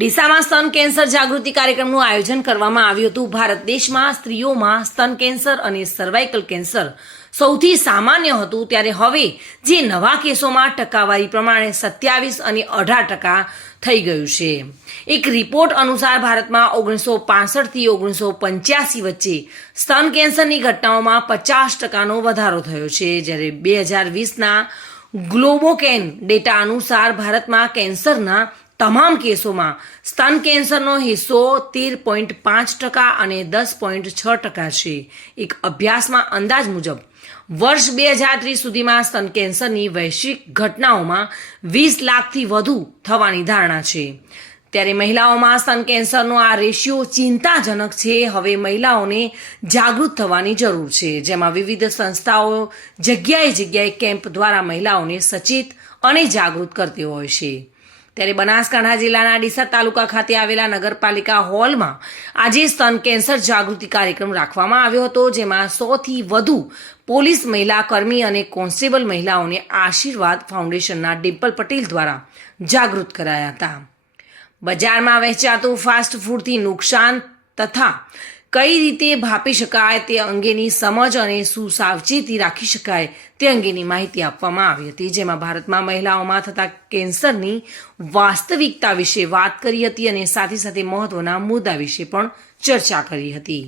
ડીસામાં સ્તન કેન્સર જાગૃતિ કાર્યક્રમનું આયોજન કરવામાં આવ્યું હતું। ભારત દેશમાં સ્ત્રીઓમાં સ્તન કેન્સર અને સર્વાઇકલ કેન્સર સૌથી સામાન્ય હતું, ત્યારે હવે જે નવા કેસોમાં ટકાવારી પ્રમાણે 27 અને 18% થઈ ગયું છે। એક રિપોર્ટ અનુસાર ભારતમાં 1965 થી 1985 વચ્ચે સ્તન કેન્સરની ઘટનાઓમાં 50%નો વધારો થયો છે, જ્યારે 2020ના ગ્લોબોકેન ડેટા અનુસાર ભારતમાં કેન્સરના તમામ કેસોમાં સ્તન કેન્સરનો હિસ્સો 13.5% અને 10.6% છે। એક અભ્યાસમાં અંદાજ મુજબ વર્ષ 2030 સુધીમાં સ્તન કેન્સરની વૈશ્વિક ઘટનાઓમાં 20 લાખથી વધુ થવાની ધારણા છે, ત્યારે મહિલાઓમાં સ્તન કેન્સરનો આ રેશિયો ચિંતાજનક છે। હવે મહિલાઓને જાગૃત થવાની જરૂર છે, જેમાં વિવિધ સંસ્થાઓ જગ્યાએ કેમ્પ દ્વારા મહિલાઓને સચેત અને જાગૃત કરતી હોય છે। ત્યારે બનાસકાંઠા જિલ્લાના ડીસા તાલુકા ખાતે આવેલા નગરપાલિકા હોલમાં આજે સ્તન કેન્સર જાગૃતિ કાર્યક્રમ રાખવામાં આવ્યો હતો, જેમાં 100થી વધુ પોલીસ મહિલા કર્મી અને કોન્સ્ટેબલ મહિલાઓને આશીર્વાદ ફાઉન્ડેશનના ડિમ્પલ પટેલ દ્વારા જાગૃત કરાયા હતા। બજારમાં વહેંચાતું ફાસ્ટ ફૂડથી નુકસાન તથા કઈ રીતે ભાપી શકાય તે અંગેની સમજ અને શું સાવચેતી રાખી શકાય તે અંગેની માહિતી આપવામાં આવી હતી, જેમાં ભારતમાં મહિલાઓમાં થતા કેન્સરની વાસ્તવિકતા વિશે વાત કરી હતી અને સાથે સાથે મહત્વના મુદ્દા વિશે પણ ચર્ચા કરી હતી।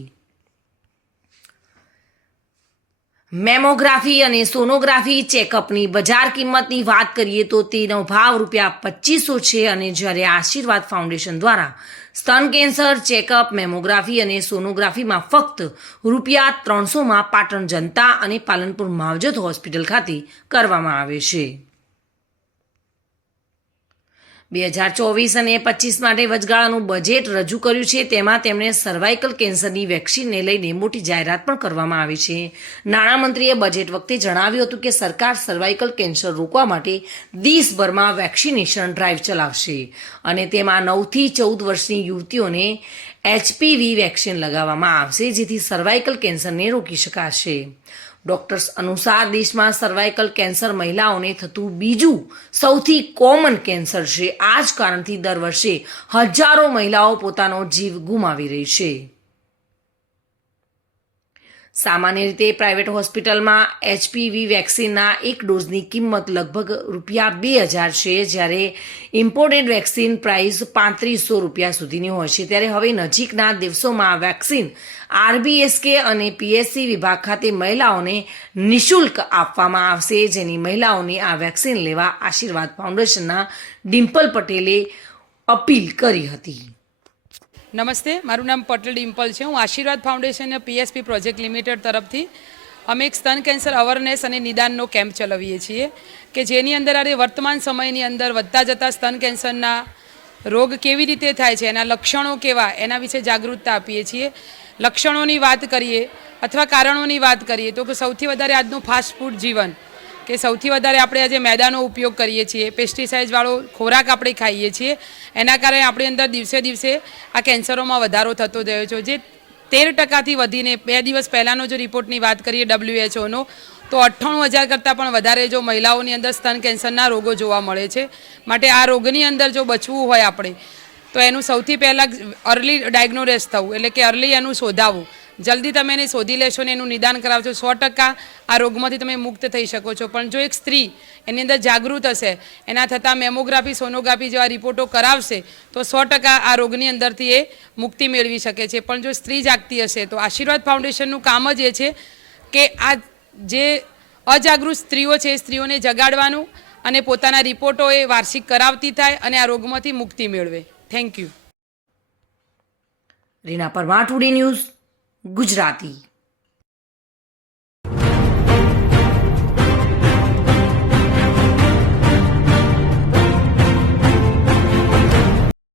મેમોગ્રાફી અને સોનોગ્રાફી ચેકઅપની બજાર કિંમતની વાત કરીએ તો તેનો ભાવ ₹2500 છે, અને જ્યારે આશીર્વાદ ફાઉન્ડેશન દ્વારા સ્તન કેન્સર ચેકઅપ, મેમોગ્રાફી અને સોનોગ્રાફીમાં ફક્ત ₹300માં પાટણ જનતા અને પાલનપુર માવજત હોસ્પિટલ ખાતે કરવામાં આવે છે। 2024 અને 25 માટે વચગાળાનું બજેટ રજૂ કર્યું છે, તેમાં તેમણે સર્વાઇકલ કેન્સરની વેક્સિનને લઈને મોટી જાહેરાત પણ કરવામાં આવી છે। નાણામંત્રીએ બજેટ વખતે જણાવ્યું હતું કે સરકાર સર્વાઇકલ કેન્સર રોકવા માટે દેશભરમાં વેક્સિનેશન ડ્રાઈવ ચલાવશે અને તેમાં 9 થી 14 વર્ષની યુવતીઓને HPV વેક્સિન લગાવવામાં આવશે, જેથી સર્વાઇકલ કેન્સરને રોકી શકાશે। ડોક્ટર્સ અનુસાર દેશમાં સર્વાઇકલ કેન્સર મહિલાઓને થતું બીજું સૌથી કોમન કેન્સર છે। આ જ કારણથી દર વર્ષે હજારો મહિલાઓ પોતાનો જીવ ગુમાવી રહી છે। સામાન્ય રીતે પ્રાઇવેટ હોસ્પિટલમાં HPV વેક્સિનના એક ડોઝની કિંમત લગભગ ₹2000 છે, જ્યારે ઇમ્પોર્ટેડ વેક્સિન પ્રાઇસ ₹3500 સુધીની હોય છે। ત્યારે હવે નજીકના દિવસોમાં વેક્સિન RBSK અને PSC વિભાગ ખાતે મહિલાઓને નિઃશુલ્ક આપવામાં આવશે, જેની મહિલાઓને આ વેક્સિન લેવા આશીર્વાદ ફાઉન્ડેશનના ડિમ્પલ પટેલે અપીલ કરી હતી। નમસ્તે, મારું નામ પટેલ ડિમ્પલ છે। હું આશીર્વાદ ફાઉન્ડેશન PSP પ્રોજેક્ટ લિમિટેડ તરફથી અમે એક સ્તન કેન્સર અવેરનેસ અને નિદાનનો કેમ્પ ચલાવીએ છીએ કે જેની અંદર આજે વર્તમાન સમયની અંદર વધતા જતા સ્તન કેન્સરના રોગ કેવી રીતે થાય છે, એના લક્ષણો કેવા, એના વિશે જાગૃતતા આપીએ છીએ। લક્ષણોની વાત કરીએ અથવા કારણોની વાત કરીએ તો કે સૌથી વધારે આજનું ફાસ્ટ ફૂડ જીવન, કે સૌથી વધારે આપણે આજે મેદાનો ઉપયોગ કરીએ છીએ, પેસ્ટિસાઇડવાળો ખોરાક આપણે ખાઈએ છીએ, એના કારણે આપણી અંદર દિવસે દિવસે આ કેન્સરોમાં વધારો થતો થયો છે, જે 13%થી વધીને 2 દિવસ પહેલાંનો જો રિપોર્ટની વાત કરીએ WHOનો તો 98,000 કરતાં પણ વધારે જો મહિલાઓની અંદર સ્તન કેન્સરના રોગો જોવા મળે છે। માટે આ રોગની અંદર જો બચવું હોય આપણે તો એનું સૌથી પહેલાં અર્લી ડાયગ્નોસિસ થવું, એટલે કે અર્લી એનું શોધાવવું। જલ્દી તમે એને શોધી લેશો ને એનું નિદાન કરાવશો, 100% આ રોગમાંથી તમે મુક્ત થઈ શકો છો। પણ જો એક સ્ત્રી એની અંદર જાગૃત હશે, એના થતાં મેમોગ્રાફી, સોનોગ્રાફી જેવા રિપોર્ટો કરાવશે તો 100% આ રોગની અંદરથી એ મુક્તિ મેળવી શકે છે। પણ જો સ્ત્રી જાગતી હશે તો આશીર્વાદ ફાઉન્ડેશનનું કામ જ એ છે કે આ જે અજાગૃત સ્ત્રીઓ છે એ સ્ત્રીઓને જગાડવાનું અને પોતાના રિપોર્ટો એ વાર્ષિક કરાવતી થાય અને આ રોગમાંથી મુક્તિ મેળવે। Thank you. Reena Parmar, today news, Gujarati.